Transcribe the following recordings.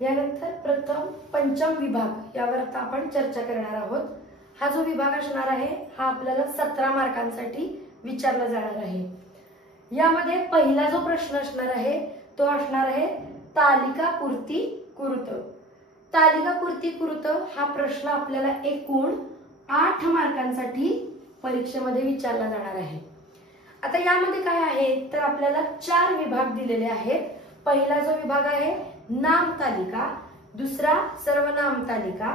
यानंतर प्रथम पंचम विभाग यावर आता आपण चर्चा करणार आहोत। हा जो विभाग असणार आहे हा आपल्याला 17 मार्कांसाठी विचारला जाणार आहे। यामध्ये पहिला जो प्रश्न असणार आहे तो असणार आहे तालिका पूर्ती कुरुत। तालिका पूर्ती कुरुत हा प्रश्न आपल्याला एकूण 8 मार्कांसाठी परीक्षेमध्ये विचारला जाणार आहे। आता यामध्ये काय आहे तर आपल्याला 4 विभाग दिलेले आहेत। पहिला जो विभाग आहे नाम तालिका, दूसरा सर्वनाम तालिका,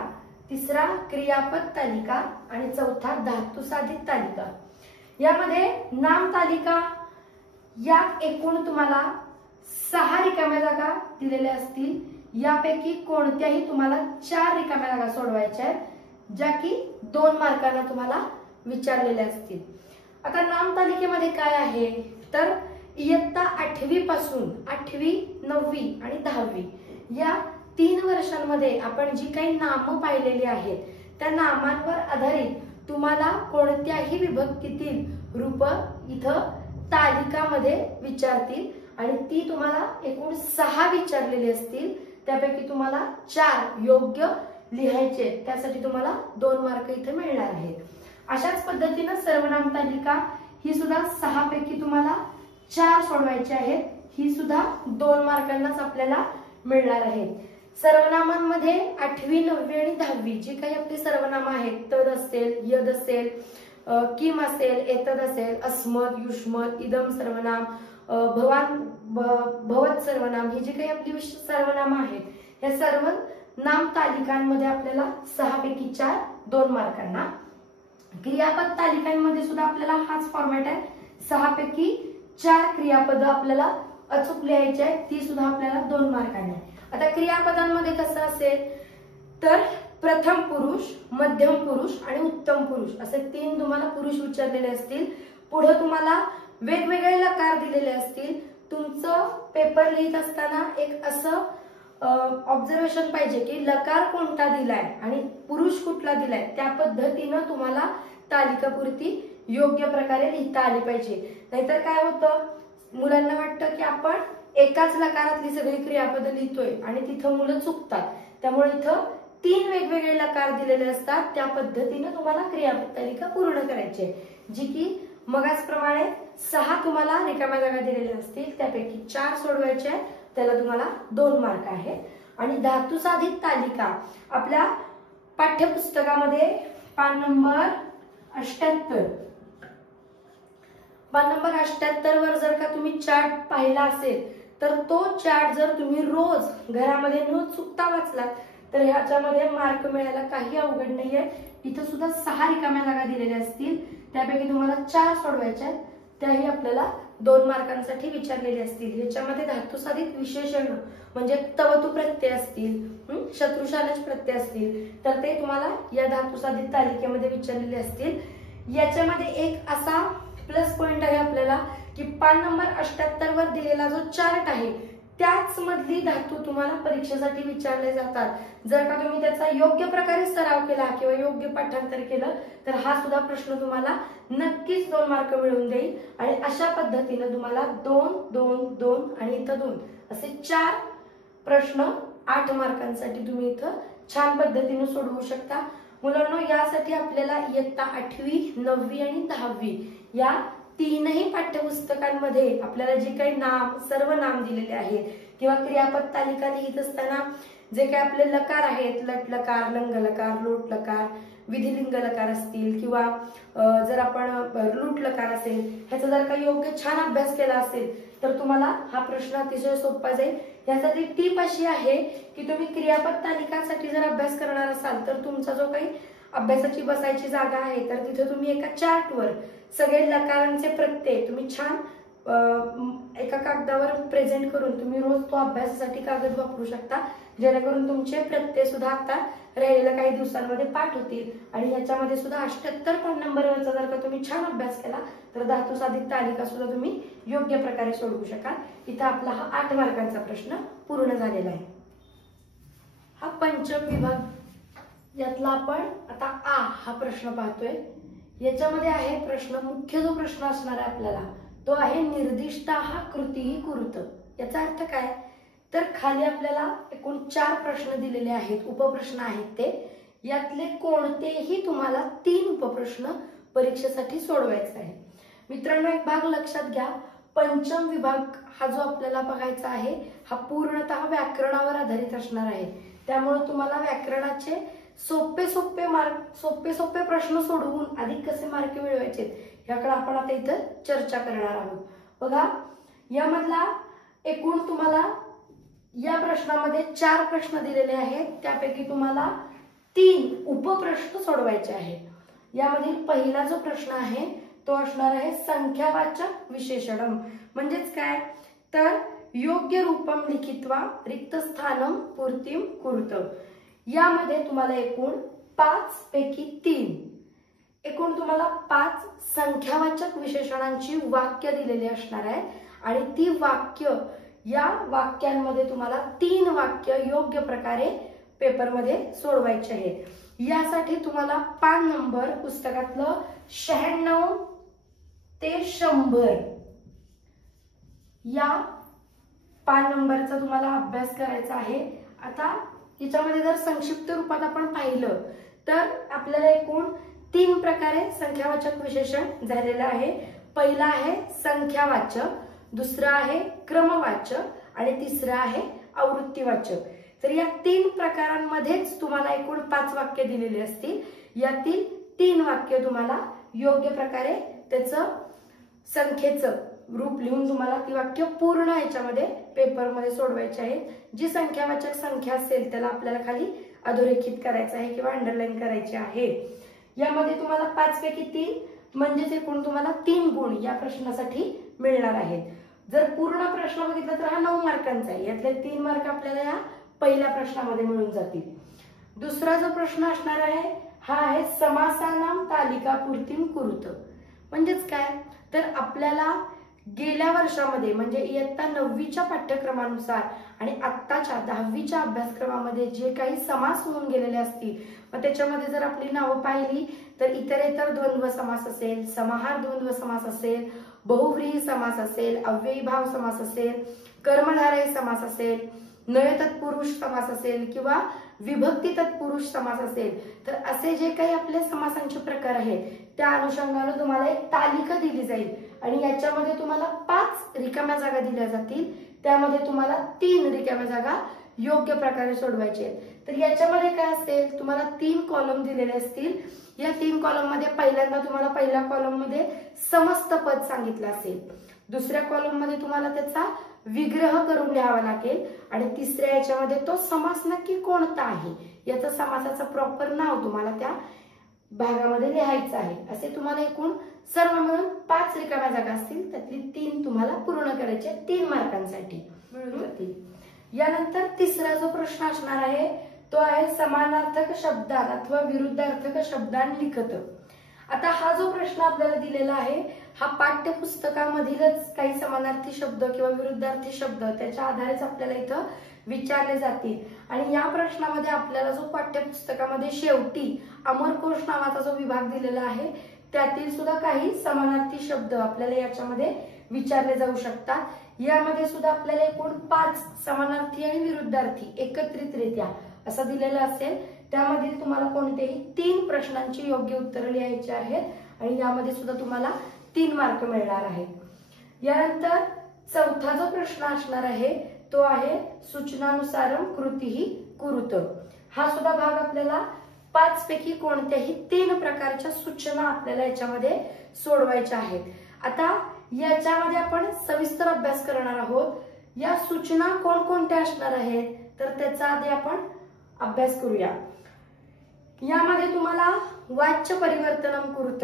तिसरा क्रियापद तालिका आणि चौथा धातु साधित तालिका। यामध्ये नाम तालिका या एकूण तुम्हाला 6 रिकाम्या जागा दिलेल्या असतील। यापैकी कोणत्याही तुम्हाला 4 रिकाम्या जागा सोडवायच्या आहेत, ज्या की 2 मार्कांना तुम्हाला विचारलेल्या असतील। आता नाम तालिकेमध्ये काय आहे तर इयत्ता 8वी पासून 8वी 9वी आणि 10वी या 3 वर्षांमध्ये आपण जी काही नामं पाहिलेली आहेत त्या नामांवर आधारित तुम्हाला कोणत्याही विभक्तीतील रूप इथं तालिकामध्ये विचारतील आणि ती तुम्हाला एकूण 6 विचारलेली असतील। त्यापैकी तुम्हाला 4 योग्य लिहायचे, त्यासाठी तुम्हाला 2 मार्क इथे मिळणार आहेत। अशाच पद्धतीने सर्वनाम तालिका ही सुद्धा 6 पैकी तुम्हाला 4 सोडवायचे आहेत। ही सुद्धा 2 मार्कांनाच आपल्याला मिळणार आहेत। सर्वनामांमध्ये 8वी 9वी आणि 10वी जी काही आपली सर्वनाम आहेत, तद असेल, यद असेल, किम असेल, एतद असेल, अस्मद, युष्मद, इदम सर्वनाम, भवान भवत सर्वनाम, ही जी काही आपली सर्वनाम आहेत या सर्व नाम तालिकांमध्ये आपल्याला 6 पैकी 4 2 मार्कांना। क्रियापद तालिकांमध्ये सुद्धा आपल्याला हाच फॉर्मॅट आहे। 6 पैकी 4 क्रियापद आपल्याला अचूक लिहायचे आहेत, ती सुद्धा आपल्याला 2 मार्कांना। आता क्रियापदांमध्ये कसं असेल तर प्रथम पुरुष, मध्यम पुरुष आणि उत्तम पुरुष असे 3 तुम्हाला पुरुष विचारलेले असतील। पुढे तुम्हाला वेगवेगळे लकार दिलेले असतील। तुमचं पेपर लिहित असताना एक असं ऑब्झर्वेशन पाहिजे की लकार कोणता दिलाय आणि पुरुष कुठला दिलाय, त्या पद्धतीनं तुम्हाला तालिकापूर्ती योग्य प्रकारे लिहिता आली पाहिजे। नाहीतर काय होतं, मुलांना वाटतं की आपण एकाच लकारातली सगळी क्रियापद लिहितोय आणि तिथं मुलं चुकतात। त्यामुळे इथं 3 वेगवेगळे लकार दिलेले असतात, त्या पद्धतीने तुम्हाला क्रियापद तालिका पूर्ण करायची आहे, जी की मगाचप्रमाणे 6 तुम्हाला रिकाम्या जागा दिलेल्या असतील, त्यापैकी 4 सोडवायचे आहेत, त्याला तुम्हाला 2 मार्क आहेत। आणि धातु साधित तालिका आपल्या पाठ्यपुस्तकामध्ये पान नंबर 78 वर जर का तुम्ही चार्ट पाहिला असेल तर तो चार्ट जर तुम्ही रोज घरामध्ये न चुकता वाचलात तर ह्याच्यामध्ये मार्क मिळायला काही अवघड नाहीये। इथं सुद्धा 6 रिकाम्या जागा दिलेल्या असतील, त्यापैकी तुम्हाला 4 सोडवायच्या आहेत, त्याही आपल्याला 2 मार्कांसाठी विचारलेले असतील। याच्यामध्ये धातु साधित विशेषण म्हणजे तवतु प्रत्यय असतील, शत्रुशालच प्रत्यय असतील तर ते तुम्हाला या धातु साधित तालिकेमध्ये विचारलेले असतील। याच्यामध्ये एक असा प्लस पॉइंट आहे आपल्याला की पान नंबर 78 वर दिलेला जो चार्ट आहे त्याच मधली धातू तुम्हाला परीक्षेसाठी विचारले जातात। जर का तुम्ही त्याचा योग्य प्रकारे सराव केला किंवा योग्य पाठांतर केलं तर हा सुद्धा प्रश्न तुम्हाला नक्कीच 2 मार्क मिळवून देईल। आणि अशा पद्धतीने तुम्हाला 2 2 2 आणि इथं 2 असे 4 प्रश्न 8 मार्कांसाठी तुम्ही इथं छान पद्धतीने सोडवू शकता। मुलांनो, यासाठी आपल्याला इयत्ता 8वी 9वी आणि 10वी या 3ही पाठ्यपुस्तकांमध्ये आपल्याला जे काही नाम सर्वनाम दिलेले आहेत किंवा क्रियापद तालिका लिहित असताना जे काही आपले लकार आहेत, लट लकार, लंग लकार, लोट लकार, विधिलिंग लकार असतील किंवा जर आपण लूट लकार असेल, ह्याचा जर काही योग्य छान अभ्यास केला असेल तर तुम्हाला हा प्रश्न अतिशय सोपा जाईल। यासाठी टीप अशी आहे की तुम्ही क्रियापद तालिकांसाठी जर अभ्यास करणार असाल तर तुमचा जो काही अभ्यासाची बसायची जागा आहे तर तिथे तुम्ही एका चार्टवर सगळे लकारांचे प्रत्यय तुम्ही छान एका कागदावर प्रेझेंट करून तुम्ही रोज तो अभ्यासासाठी कागद वापरू शकता, जेणेकरून तुमचे प्रत्यय सुद्धा आता राहिलेल्या काही दिवसांमध्ये पाठ होतील। आणि ह्याच्यामध्ये सुद्धा 78 पान नंबरवरचा जर का तुम्ही छान अभ्यास केला तर धातु साधित तालिका सुद्धा तुम्ही योग्य प्रकारे सोडवू शकाल। इथं आपला हा 8 मार्कांचा प्रश्न पूर्ण झालेला आहे। हा पंचम विभाग यातला आपण आता हा प्रश्न पाहतोय। याच्यामध्ये आहे प्रश्न, मुख्य जो प्रश्न असणार आहे आपल्याला तो आहे निर्दिष्टा कृती कुरुत। याचा अर्थ काय तर खाली आपल्याला एकूण 4 प्रश्न दिलेले आहेत, उपप्रश्न आहेत ते. यातले कोणतेही तुम्हाला 3 उपप्रश्न परीक्षेसाठी सोडवायचे आहे. मित्रांनो, एक भाग लक्षात घ्या, पंचम विभाग हा जो आपल्याला बघायचा आहे हा पूर्णतः व्याकरणावर आधारित असणार आहे. त्यामुळे तुम्हाला व्याकरणाचे सोपे सोपे प्रश्न सोडवून अधिक कसे मार्क मिळवायचे याकडे आपण आता इथं चर्चा करणार आहोत. बघा, यामधला एकूण तुम्हाला या प्रश्नामध्ये 4 प्रश्न दिलेले आहेत, त्यापैकी तुम्हाला 3 उपप्रश्न सोडवायचे आहेत. यामधील पहिला जो प्रश्न आहे तो असणार आहे संख्यावाचक विशेषणम. म्हणजेच काय, तर योग्य रूपम लिखित्वा रिक्त स्थानम पूर्तिम कुरुत. यामध्ये तुम्हाला एकूण 5 पैकी 3 एकूण तुम्हाला 5 संख्यावाचक विशेषणांची वाक्य दिलेली असणार आहेत आणि ती वाक्य, या वाक्यांमध्ये तुम्हाला 3 वाक्य योग्य प्रकारे पेपरमध्ये सोडवायचे आहेत. यासाठी तुम्हाला पान नंबर पुस्तकातलं 96 ते 100 या पान नंबरचा तुम्हाला अभ्यास करायचा आहे. आता याच्यामध्ये जर संक्षिप्त रूपात आपण पाहिलं तर आपल्याला एकूण 3 प्रकारे संख्यावाचक विशेषण झालेलं आहे. पहिला आहे संख्यावाचक, दुसरा आहे क्रमवाचक आणि तिसरा आहे आवृत्तीवाचक. तर या 3 प्रकारांमध्येच तुम्हाला एकूण 5 वाक्य दिलेली असतील. यातील 3 वाक्य तुम्हाला योग्य प्रकारे त्याचं संख्येचं रूप लिहून तुम्हाला ती वाक्य पूर्ण याच्यामध्ये पेपरमध्ये सोडवायची आहेत. जी संख्यावाचक संख्या असेल त्याला आपल्याला खाली अधोरेखित करायचं आहे किंवा अंडरलाईन करायचे आहे. यामध्ये तुम्हाला 5 पैकी 3 म्हणजेच एकूण तुम्हाला 3 गुण या प्रश्नासाठी मिळणार आहेत. जर पूर्ण प्रश्न बघितला तर हा 9 मार्कांचा आहे. यातले 3 मार्क आपल्याला या पहिल्या प्रश्नामध्ये मिळून जातील. दुसरा जो प्रश्न असणार आहे हा आहे समासानाम तालिका पूर्तिम कुरुत. म्हणजेच काय, तर आपल्याला गेल्या वर्षामध्ये म्हणजे इयत्ता 9वीच्या पाठ्यक्रमानुसार आणि आत्ताच्या 10वीच्या अभ्यासक्रमामध्ये जे काही समास होऊन गेलेले असतील, मग त्याच्यामध्ये जर आपली नावं पाहिली तर इतरेतर द्वंद्व समास असेल, समाहार द्वंद्व समास असेल, बहुव्रीही समास असेल, अव्ययी भाव समास असेल, कर्मधारय समास असेल, नय तत्पुरुष समास असेल किंवा विभक्ती तत्पुरुष समास असेल, तर असे जे काही आपले समासांचे प्रकार आहेत त्या अनुषंगाने तुम्हाला एक तालिका दिली जाईल आणि याच्यामध्ये तुम्हाला 5 रिकाम्या जागा दिल्या जातील. त्यामध्ये तुम्हाला 3 रिकाम्या जागा योग्य प्रकारे सोडवायचे आहेत. तर याच्यामध्ये काय असेल, तुम्हाला 3 कॉलम दिलेले असतील. या 3 कॉलम मध्ये पहिल्यांदा तुम्हाला पहिल्या कॉलम मध्ये समस्त पद सांगितलं असेल, दुसऱ्या कॉलम मध्ये तुम्हाला त्याचा विग्रह करून लिहावा लागेल आणि तिसऱ्या याच्यामध्ये तो समास नक्की कोणता आहे याचं समासाचं प्रॉपर नाव तुम्हाला त्या भागामध्ये लिहायचं आहे. असे तुम्हाला एकूण सर्व मिळून 5 रिकाम्या जागा असतील, त्यातली 3 तुम्हाला पूर्ण करायचे 3 मार्कांसाठी मिळून जातील. यानंतर तिसरा जो प्रश्न असणार आहे तो आहे समानार्थक शब्दात अथवा विरुद्धार्थक शब्दांत लिखत. आता हा जो प्रश्न आपल्याला दिलेला आहे हा पाठ्यपुस्तकामधीलच काही समानार्थी शब्द किंवा विरुद्धार्थी शब्द त्याच्या आधारेच आपल्याला इथं विचारले जातील आणि या प्रश्नामध्ये आपल्याला जो पाठ्यपुस्तकामध्ये शेवटी अमरकोश नावाचा जो विभाग दिलेला आहे त्यातील सुद्धा काही समानार्थी शब्द आपल्याला याच्यामध्ये विचारले जाऊ शकतात. यामध्ये सुद्धा आपल्याला एकूण 5 समानार्थी आणि विरुद्धार्थी एकत्रितरित्या असं दिलेलं असेल. त्यामधील तुम्हाला कोणतेही 3 प्रश्नांची योग्य उत्तरं लिहायची आहेत आणि यामध्ये सुद्धा तुम्हाला 3 मार्क मिळणार आहेत. यानंतर चौथा जो प्रश्न असणार आहे तो आहे सूचनानुसारम कृतीही कुरुत. हा सुद्धा भाग आपल्याला 5 पैकी कोणत्याही 3 प्रकारच्या सूचना आपल्याला याच्यामध्ये सोडवायच्या आहेत. आता याच्यामध्ये आपण सविस्तर अभ्यास करणार आहोत. या सूचना कोणकोणत्या असणार आहेत तर त्याचा आधी आपण अभ्यास करूया. यामध्ये तुम्हाला वाच्य परिवर्तनम कुरुत,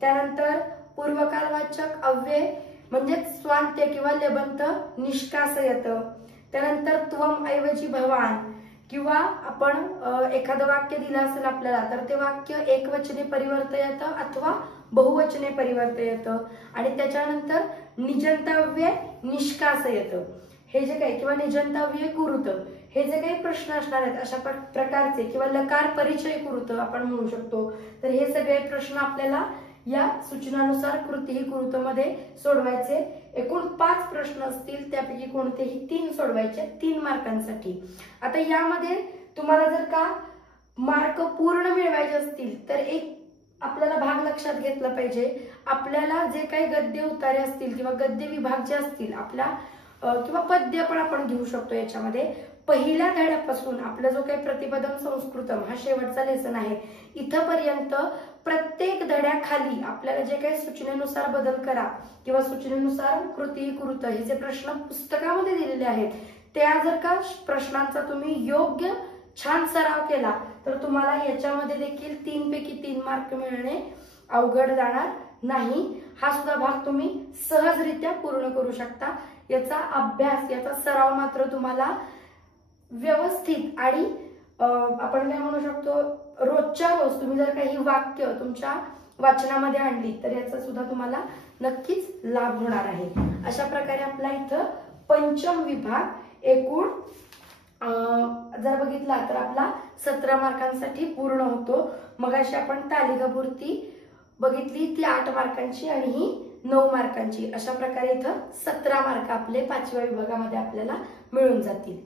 त्यानंतर पूर्वकालवाचक अव्यय म्हणजे स्वांत्य किंवा लेबंत निष्कासयत, त्यानंतर त्वम ऐवजी भवान किंवा आपण एखादं वाक्य दिलं असेल आपल्याला तर ते वाक्य एकवचने परिवर्तयत अथवा बहुवचने परिवर्तयत आणि त्याच्यानंतर निजंताव्यय निष्कासयत हे जे काही किंवा निजंताव्यय कुरुत हे जे काही प्रश्न असणार आहेत अशा प्रकारचे किंवा लकार परिचय कुरुत आपण म्हणू शकतो. तर हे सगळे प्रश्न आपल्याला या सूचनानुसार कृती कुरुत मध्ये सोडवायचे। एकूण 5 प्रश्न असतील, त्यापैकी कोणतेही 3 सोडवायचे 3 मार्कांसाठी। आता यामध्ये तुम्हाला जर का मार्क पूर्ण मिळवायचे असतील तर एक आपल्याला भाग लक्षात घेतला पाहिजे। आपल्याला जे काही गद्य उतारे असतील किंवा गद्य विभाग जे असतील आपल्या किंवा पद्य पण आपण घेऊ शकतो याच्यामध्ये, पहिल्या धड्यापासून आपला जो काही प्रतिपदम संस्कृतम हा शेवटचा लेसन आहे इथपर्यंत प्रत्येक धड्याखाली आपल्याला जे काही सूचनेनुसार बदल करा किंवा सूचनेनुसार कृती कुरुत हे जे प्रश्न पुस्तकामध्ये दिलेले आहेत त्या जर का प्रश्नांचा तुम्ही योग्य छान सराव केला तर तुम्हाला याच्यामध्ये देखील 3 पैकी 3 मार्क मिळणे अवघड जाणार नाही। हा सुद्धा भाग तुम्ही सहजरित्या पूर्ण करू शकता। याचा अभ्यास, याचा सराव मात्र तुम्हाला व्यवस्थित आणि आपण काय म्हणू शकतो रोजच्या रोज तुम्ही जर काही वाक्य तुमच्या वाचनामध्ये आणली तर याचा सुद्धा तुम्हाला नक्कीच लाभ होणार आहे। अशा प्रकारे आपला इथं पंचम विभाग एकूण जर बघितला तर आपला 17 मार्कांसाठी पूर्ण होतो। मगाशी आपण तालिकापुरती बघितली ती 8 मार्कांची आणि ही 9 मार्कांची। अशा प्रकारे इथं 17 मार्क आपले 5व्या विभागामध्ये आपल्याला मिळून जातील।